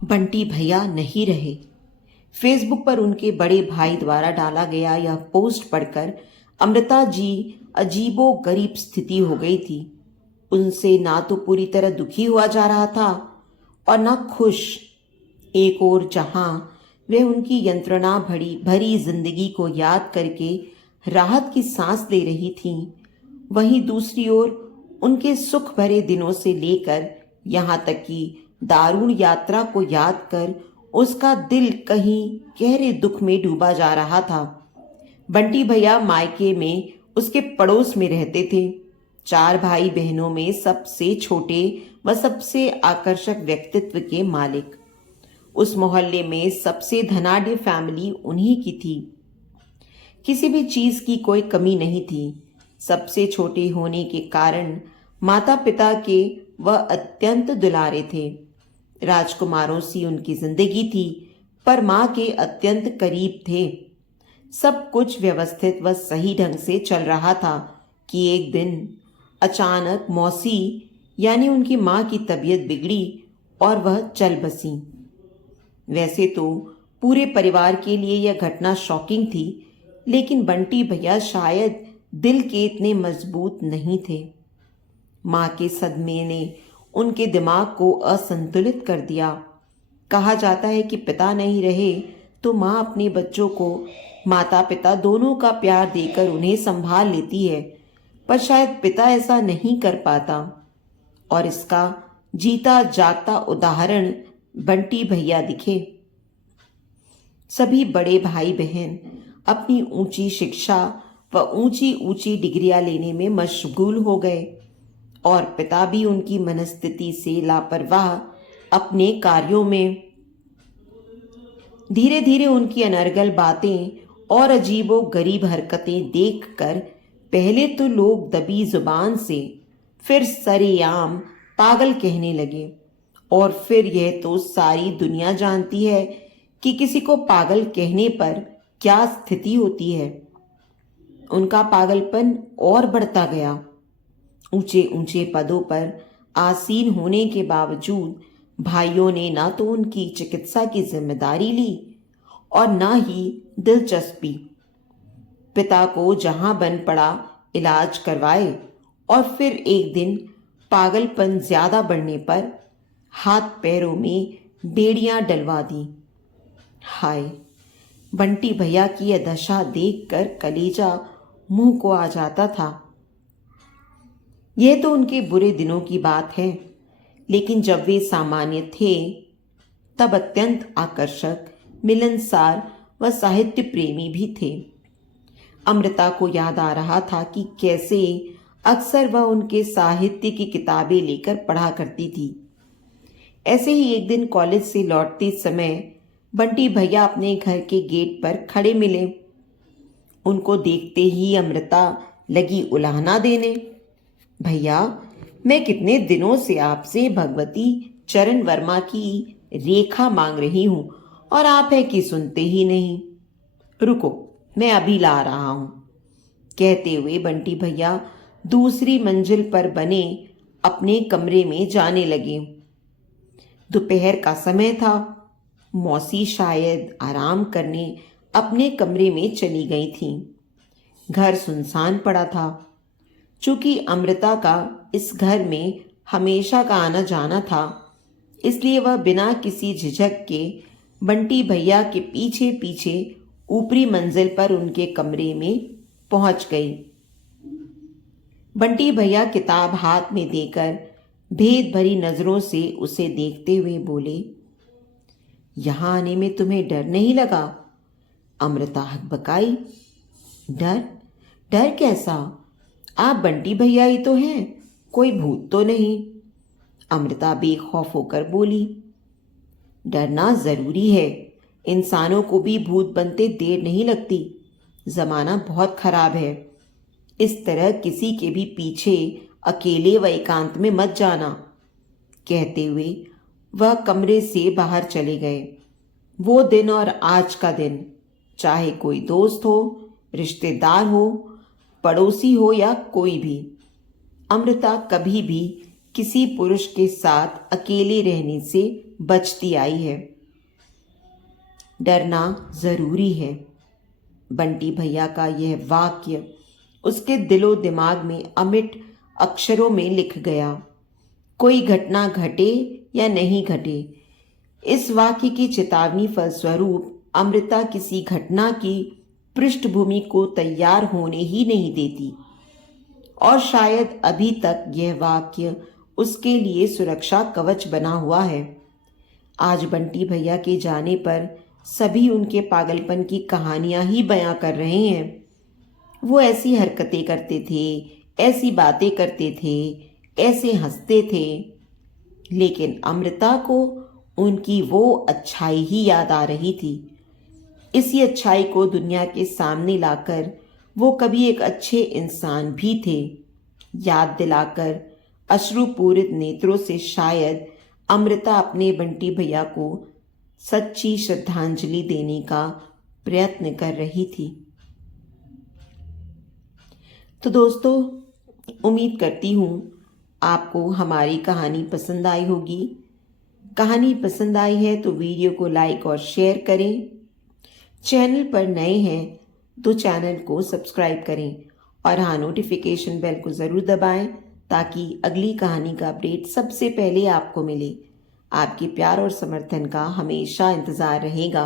बंटी भैया नहीं रहे। फेसबुक पर उनके बड़े भाई द्वारा डाला गया यह पोस्ट पढ़कर अमृता जी अजीबो गरीब स्थिति हो गई थी। उनसे ना तो पूरी तरह दुखी हुआ जा रहा था और ना खुश। एक और जहां वे उनकी यंत्रणा भरी भरी जिंदगी को याद करके राहत की सांस ले रही थीं, वहीं दूसरी ओर उनके सुख भरे दिनों से लेकर यहाँ तक कि दारुण यात्रा को याद कर उसका दिल कहीं गहरे दुख में डूबा जा रहा था। बंटी भैया मायके में उसके पड़ोस में रहते थे। 4 भाई बहनों में सबसे छोटे व सबसे आकर्षक व्यक्तित्व के मालिक। उस मोहल्ले में सबसे धनाढ्य फैमिली उन्हीं की थी। किसी भी चीज की कोई कमी नहीं थी। सबसे छोटे होने के कारण माता पिता के वह अत्यंत दुलारे थे। राजकुमारों सी उनकी जिंदगी थी, पर मां के अत्यंत करीब थे। सब कुछ व्यवस्थित व सही ढंग से चल रहा था कि एक दिन अचानक मौसी यानी उनकी मां की तबीयत बिगड़ी और वह चल बसी। वैसे तो पूरे परिवार के लिए यह घटना शॉकिंग थी, लेकिन बंटी भैया शायद दिल के इतने मजबूत नहीं थे। मां के सदमे ने उनके दिमाग को असंतुलित कर दिया। कहा जाता है कि पिता नहीं रहे तो मां अपने बच्चों को माता पिता दोनों का प्यार देकर उन्हें संभाल लेती है, पर शायद पिता ऐसा नहीं कर पाता। और इसका जीता जागता उदाहरण बंटी भैया दिखे। सभी बड़े भाई बहन अपनी ऊंची शिक्षा व ऊंची ऊंची डिग्रियां लेने में मशगूल हो गए और पिता भी उनकी मनस्थिति से लापरवाह अपने कार्यों में। धीरे धीरे उनकी अनर्गल बातें और अजीबो गरीब हरकतें देखकर पहले तो लोग दबी जुबान से, फिर सरेआम पागल कहने लगे। और फिर यह तो सारी दुनिया जानती है कि किसी को पागल कहने पर क्या स्थिति होती है। उनका पागलपन और बढ़ता गया। ऊंचे ऊंचे पदों पर आसीन होने के बावजूद भाइयों ने ना तो उनकी चिकित्सा की जिम्मेदारी ली और ना ही दिलचस्पी। पिता को जहां बन पड़ा इलाज करवाए और फिर एक दिन पागलपन ज्यादा बढ़ने पर हाथ पैरों में बेड़ियां डलवा दी। हाय, बंटी भैया की यह दशा देखकर कलेजा मुंह को आ जाता था। यह तो उनके बुरे दिनों की बात है, लेकिन जब वे सामान्य थे तब अत्यंत आकर्षक, मिलनसार व साहित्य प्रेमी भी थे। अमृता को याद आ रहा था कि कैसे अक्सर वह उनके साहित्य की किताबें लेकर पढ़ा करती थी। ऐसे ही एक दिन कॉलेज से लौटते समय बंटी भैया अपने घर के गेट पर खड़े मिले। उनको देखते ही अमृता लगी उलाहना देने। भैया, मैं कितने दिनों से आपसे भगवती चरण वर्मा की रेखा मांग रही हूं और आप है कि सुनते ही नहीं। रुको, मैं अभी ला रहा हूं। कहते हुए बंटी भैया दूसरी मंजिल पर बने अपने कमरे में जाने लगे। दोपहर का समय था। मौसी शायद आराम करने अपने कमरे में चली गई थीं। घर सुनसान पड़ा था। चूंकि अमृता का इस घर में हमेशा का आना जाना था, इसलिए वह बिना किसी झिझक के बंटी भैया के पीछे पीछे ऊपरी मंजिल पर उनके कमरे में पहुंच गई। बंटी भैया किताब हाथ में देकर भेद भरी नजरों से उसे देखते हुए बोले, यहां आने में तुम्हें डर नहीं लगा? अमृता हकबकाई। डर? डर कैसा? आप बंटी भैया ही तो हैं, कोई भूत तो नहीं। अमृता बेखौफ होकर बोली, डरना जरूरी है। इंसानों को भी भूत बनते देर नहीं लगती। जमाना बहुत खराब है। इस तरह किसी के भी पीछे अकेले व एकांत में मत जाना। कहते हुए वह कमरे से बाहर चले गए। वो दिन और आज का दिन, चाहे कोई दोस्त हो, रिश्तेदार हो, पड़ोसी हो या कोई भी, अमृता कभी भी किसी पुरुष के साथ अकेले रहने से बचती आई है। डरना ज़रूरी है। बंटी भैया का यह वाक्य उसके दिलो दिमाग में अमिट अक्षरों में लिख गया। कोई घटना घटे या नहीं घटे, इस वाक्य की चेतावनी फलस्वरूप अमृता किसी घटना की पृष्ठभूमि को तैयार होने ही नहीं देती, और शायद अभी तक यह वाक्य उसके लिए सुरक्षा कवच बना हुआ है। आज बंटी भैया के जाने पर सभी उनके पागलपन की कहानियां ही बयां कर रहे हैं। वो ऐसी हरकतें करते थे, ऐसी बातें करते थे, ऐसे हंसते थे, लेकिन अमृता को उनकी वो अच्छाई ही याद आ रही थी। इसी अच्छाई को दुनिया के सामने लाकर वो कभी एक अच्छे इंसान भी थे, याद दिलाकर अश्रुपूरित नेत्रों से शायद अमृता अपने बंटी भैया को सच्ची श्रद्धांजलि देने का प्रयत्न कर रही थी। तो दोस्तों, उम्मीद करती हूँ आपको हमारी कहानी पसंद आई होगी। कहानी पसंद आई है तो वीडियो को लाइक और शेयर करें। चैनल पर नए हैं तो चैनल को सब्सक्राइब करें, और हाँ, नोटिफिकेशन बेल को ज़रूर दबाएं ताकि अगली कहानी का अपडेट सबसे पहले आपको मिले। आपके प्यार और समर्थन का हमेशा इंतज़ार रहेगा।